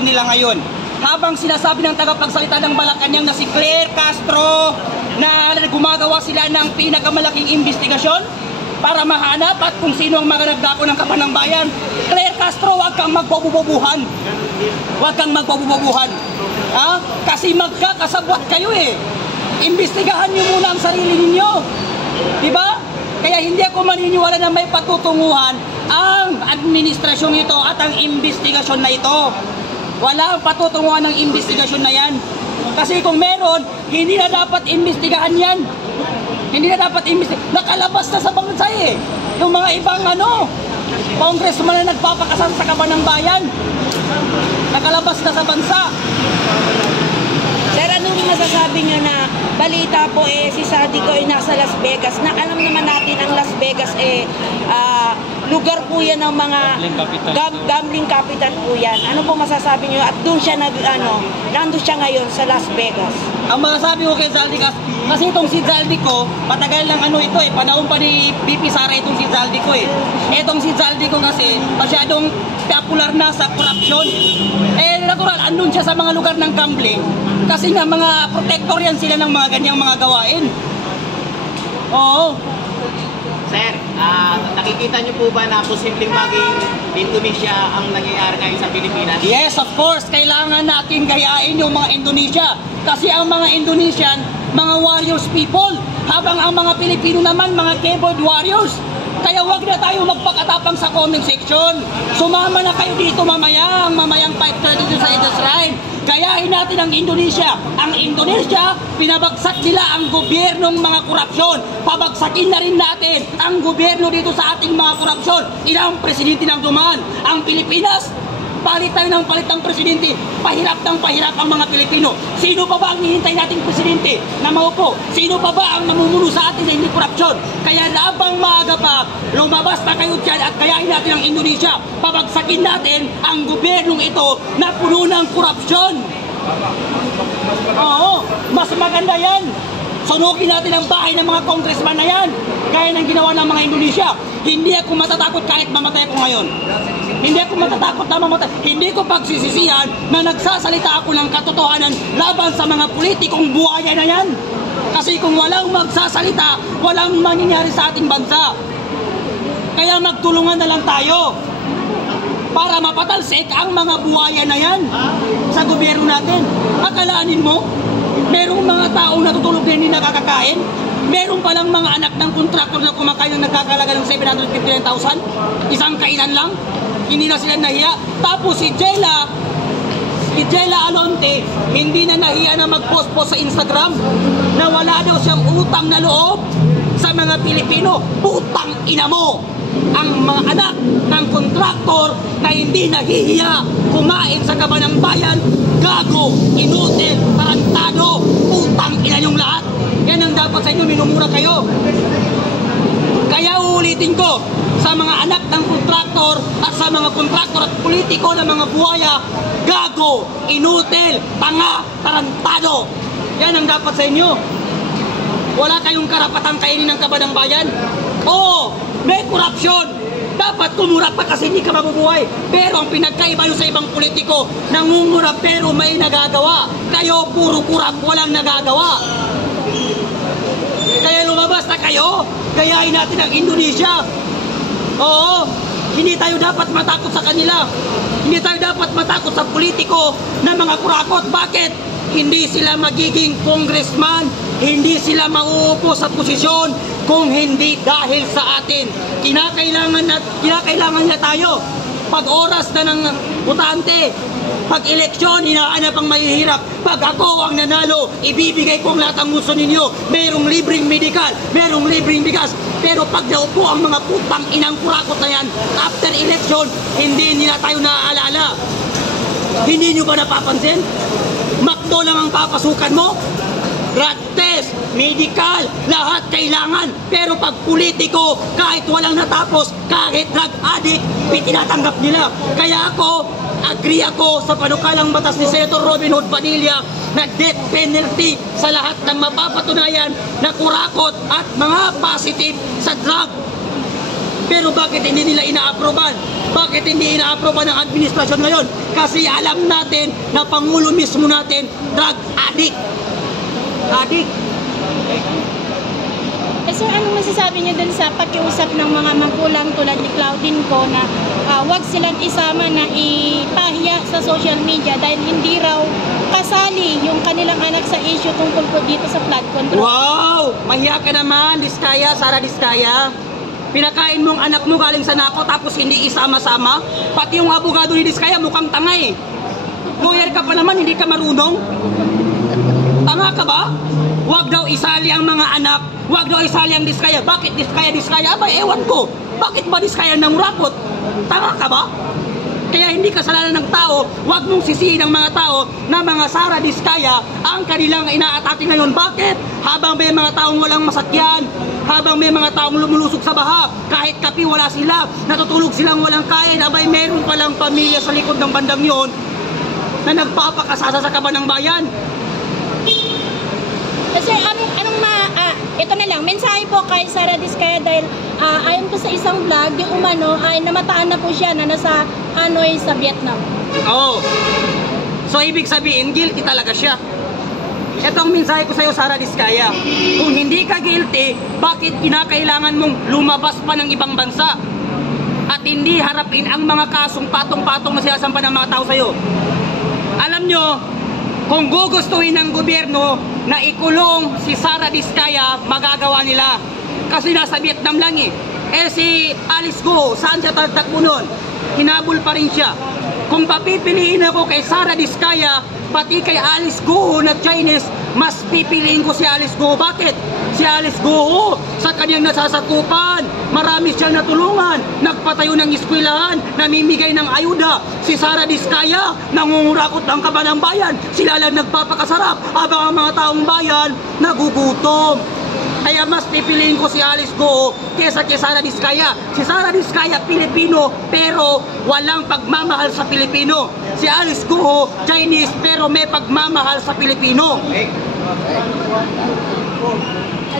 nila ngayon. Habang sinasabi ng tagapagsalita ng Malacanang na si Claire Castro na gumagawa sila ng pinakamalaking investigasyon para mahanap at kung sino ang mga nagdako ng Kaban ng Bayan. Claire Castro, huwag kang magbabububuhan. Huwag kang magbabububuhan. Ha? Kasi magkakasabwat kayo eh. Imbestigahan nyo muna ang sarili ninyo. Diba? Kaya hindi ako maniniwala na may patutunguhan ang administrasyon ito at ang investigasyon na ito. Walang patutunguhan ng investigasyon na yan. Kasi kung meron, hindi na dapat imbestigahan yan. Hindi na dapat imbestigahan. Nakalabas na sa bansa eh. Yung mga ibang congressman na nagpapakasal sa Kaban ng Bayan. Nakalabas na sa bansa. Sir, anong masasabi nyo na balita po si Saldico nasa Las Vegas, na alam naman natin ang Las Vegas lugar po yan ng mga gambling capital po yan. Ano po masasabi nyo? At doon siya nandun siya ngayon sa Las Vegas. Ang masasabi ko kay Zaldico, kasi itong si Zaldico, patagal lang ito panahon pa ni BP Sara itong si Zaldico eh. Itong si Zaldico kasi masyadong popular na sa korupsyon. Natural, andun siya sa mga lugar ng gambling. Kasi nga mga protector yan sila ng mga ganyang mga gawain. Oo. Sir, nakikita niyo po ba na posibleng maging Indonesia ang nangyayari ngayon sa Pilipinas? Yes, of course. Kailangan natin gayain yung mga Indonesia. Kasi ang mga Indonesian, mga warriors people. Habang ang mga Pilipino naman, mga keyboard warriors. Kaya wag na tayo magpakatapang sa comment section. Sumama na kayo dito mamayang 5:30 sa Edas Ride. Gayahin natin ang Indonesia. Ang Indonesia, pinabagsak nila ang gobyernong mga korupsyon. Pabagsakin na rin natin ang gobyerno dito sa ating mga korupsyon. Ilang presidente nang dumaan. Ang Pilipinas, palit tayo ng palit ng presidente. Pahirap ng pahirap ang mga Pilipino. Sino pa ba ang hihintay nating presidente na maupo? Sino pa ba ang namumuno sa atin na hindi korupsyon? Kaya labang maaga pa, lumabas na kayo dyan at kayahin natin ang Indonesia. Pabagsakin natin ang gobyernong ito na puno ng korupsyon. Oo, mas maganda yan. Sunugin natin ang bahay ng mga congressman na yan. Gaya ng ginawa ng mga Indonesia. Hindi ako matatakot kahit mamatay ko ngayon. Hindi ako matatakot na mamatay. Hindi ko pagsisisihan na nagsasalita ako ng katotohanan laban sa mga politikong buhaya na yan. Kasi kung walang magsasalita, walang mangyayari sa ating bansa. Kaya magtulungan na lang tayo para mapatalsik ang mga buhaya na yan sa gobyerno natin. Akalaanin mo, merong mga taong natutulog na hindi nakakakain. Meron palang mga anak ng kontraktor na kumakain ng nagkakalaga ng 759,000. Isang kainan lang. Hindi na sila nahiya. Tapos si Jella Alonte, hindi na nahiya na mag-post-post sa Instagram na wala daw siyang utang na loob sa mga Pilipino. Putang ina mo! Ang mga anak ng kontraktor na hindi nahihiya kumain sa Kaban ng Bayan, gago, inutil, tarantado, putang ina yung lahat. Yan ang dapat sa inyo, minumura kayo. Kaya uulitin ko, sa mga anak ng kontraktor at sa mga kontraktor at politiko ng mga buhaya, gago, inutil, tanga, tarantado. Yan ang dapat sa inyo. Wala kayong karapatang kainin ng Kaban ng Bayan. Oo, may korupsyon. Dapat kumura pa kasi hindi ka mabubuhay. Pero ang pinagkaiba nyo sa ibang politiko, nangungura pero may nagagawa. Kayo puro kurap, walang nagagawa. Kaya lumabas na kayo, gayahin natin ang Indonesia. Oo, hindi tayo dapat matakot sa kanila. Hindi tayo dapat matakot sa politiko na mga kurakot. Bakit? Hindi sila magiging congressman, hindi sila mauupo sa posisyon kung hindi dahil sa atin. Kinakailangan na tayo. Pag oras na ng butante, pag eleksyon, hinahanap ang mahihirap. Pag ako ang nanalo, ibibigay ko ang lahat ng gusto ninyo. Merong libreng medical, merong libreng bigas. Pero pag naupo ang mga putang inang kurakot na yan, after election, hindi nila tayo naaalala. Hindi nyo ba napapansin? Makdo lang ang papasukan mo. Drug test, medical, lahat kailangan. Pero pag politiko, kahit walang natapos, kahit drug addict, tinatanggap nila. Kaya ako, agree ako sa panukalang batas ni Senator Robin Hood Padilla na death penalty sa lahat ng mapapatunayan na kurakot at mga positive sa drug. Pero bakit hindi nila ina-aproban? Bakit hindi ina-aproba ng administrasyon ngayon? Kasi alam natin na Pangulo mismo natin, drug addict. Addict. Sir, anong masasabi niyo dun sa pakiusap ng mga magulang tulad ni Claudine ko na wag silang isama na ipahiya sa social media dahil hindi raw kasali yung kanilang anak sa issue tungkol po dito sa flood control? Wow! Mahiya ka naman, Diskaya, Sara Diskaya. Pinakain mong anak mo galing sa nako tapos hindi isama-sama. Pati yung abogado ni Diskaya mukhang tanga eh. Lawyer ka pa naman, hindi ka marunong. Tanga ka ba? Huwag daw isali ang mga anak. Huwag daw isali ang Diskaya. Bakit Diskaya? Aba, ewan ko. Bakit ba Diskaya ng rapot? Tanga ka ba? Kaya hindi kasalanan ng tao. Huwag mong sisihin ng mga tao na mga Sara Diskaya ang kanilang inaatake ngayon. Bakit? Habang may mga taong walang masakyan, habang may mga taong lumulusog sa baha, kahit kapi wala sila, natutulog silang walang kain, abay meron palang pamilya sa likod ng bandang yon na nagpapakasasa sa kaban ng bayan. Sir, ito na lang, mensahe po kay Sara Diskaya dahil ayon po sa isang vlog, yung umano ay namataan na po siya na nasa Hanoi sa Vietnam. Oo. So, ibig sabihin, guilty talaga siya. Ito ang mensahe ko sa iyo, Sara Diskaya. Kung hindi ka guilty, bakit kinakailangan mong lumabas pa ng ibang bansa? At hindi harapin ang mga kasong patong-patong na sinasampa ng mga tao sa iyo. Alam nyo, kung gugustuhin ng gobyerno na ikulong si Sara Diskaya, magagawa nila. Kasi nasa Vietnam lang eh. Eh si Alice Go, saan siya tagtakbo nun? Hinabol pa rin siya. Kung papipiliin ako kay Sara Diskaya, pati kay Alice Go na Chinese, mas pipiliin ko si Alice Go. Bakit? Si Alice Go, sa kanyang nasasakupan, marami siyang natulungan, nagpatayo ng eskwelahan, namimigay ng ayuda. Si Sara Diskaya, nangungurakot ng kaban ng bayan, sila lang nagpapakasarap, habang ang mga taong bayan, nagugutom. Kaya mas pipiliin ko si Alice Go kesa kay Sara Diskaya. Si Sara Diskaya, Pilipino, pero walang pagmamahal sa Pilipino. Si Alice Go, Chinese, pero may pagmamahal sa Pilipino.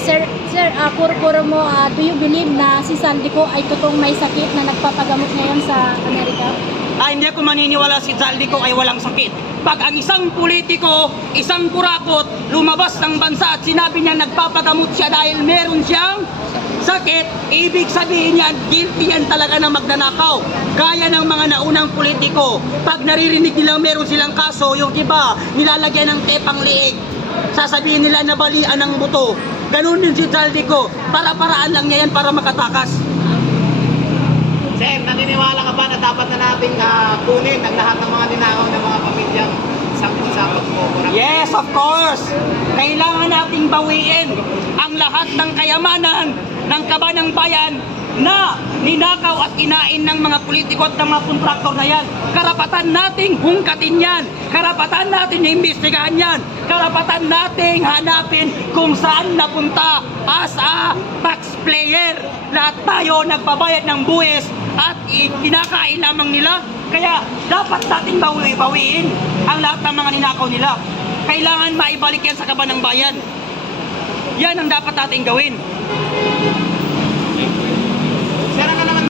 Sir, puro mo, do you believe na si Saldico ay totoong may sakit na nagpapagamot ngayon sa Amerika? Hindi ako maniniwala si Saldico ay walang sakit. Pag ang isang politiko, isang kurakot, lumabas ng bansa at sinabi niya nagpapagamot siya dahil meron siyang sakit, ibig sabihin niyan, guilty yan talaga na magnanakaw. Gaya ng mga naunang politiko, pag naririnig nilang meron silang kaso, yung iba, nilalagyan ng tepang liig. Sasabihin nila na balian ng buto. Ganun din si Saldico, para-paraan lang niya yan para makatakas. Sir, naniniwala ka ba na dapat na nating kunin ang lahat ng mga ninakaw ng mga pamilyang sangkot-sangkot po? Yes, of course! Kailangan nating bawiin ang lahat ng kayamanan ng kaban ng bayan na ninakaw at kinain ng mga politiko at ng mga kontraktor na yan. Karapatan nating hungkatin yan. Karapatan natin imbestigahan yan. Karapatan nating hanapin kung saan napunta as a taxpayer. Lahat tayo nagbabayad ng buwis at kinakain lamang nila. Kaya dapat nating bawiin ang lahat ng mga ninakaw nila. Kailangan maibalik yan sa kaban ng bayan. Yan ang dapat nating gawin.